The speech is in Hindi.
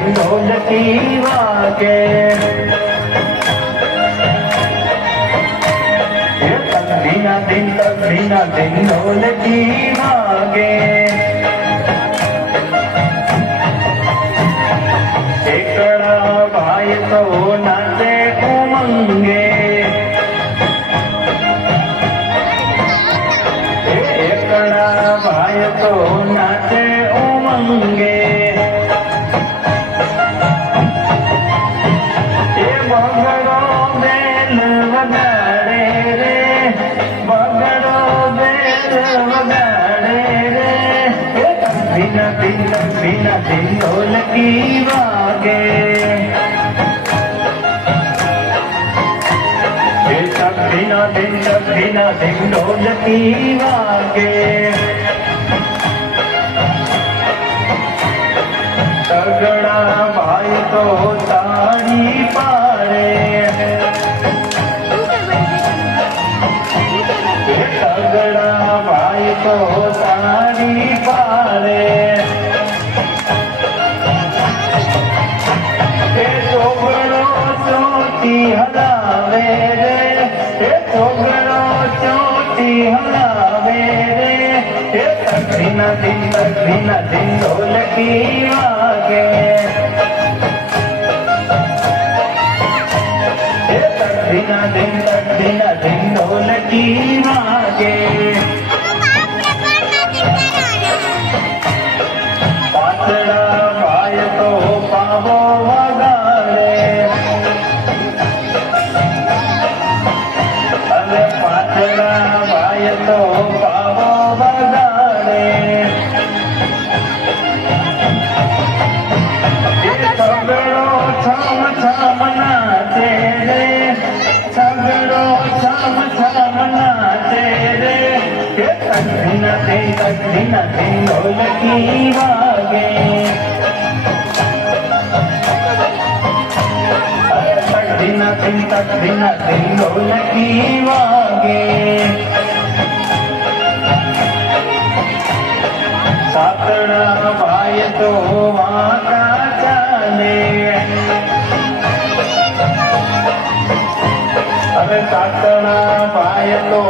धिन ढोलकी वागे धीना दिन ढोलकी वागे एकड़ा भाई तो नाचे उमंगे एकड़ा भाई तो नाचे उमंगे ये बगड़ो बेल वगाड़े रे बगड़ो बेल वगाड़े रे बिना दिन ढोलकी वागे बिना दिन ढोलकी वागे तगड़ा भाई तो ताड़ी पाड़े तगड़ा भाई तो ताड़ी पाड़े छोकरो चोटी हलावे रे छोकरो चोटी हलावे रे धीना दिन ढोलकी वागे धीना दिन ढोलकी वागे पातड़ा भाई तो पावो वगाड़े अरे पातड़ा भाई तो पावो वगाड़े सगड़ो छम नाचे रे सगड़ो छम नाचे रे धीना दिन ढोलकी वागे धीना दिन ढोलकी वागे सातड़ा भाई तो वाका चाले अरे सातड़ा भाई तो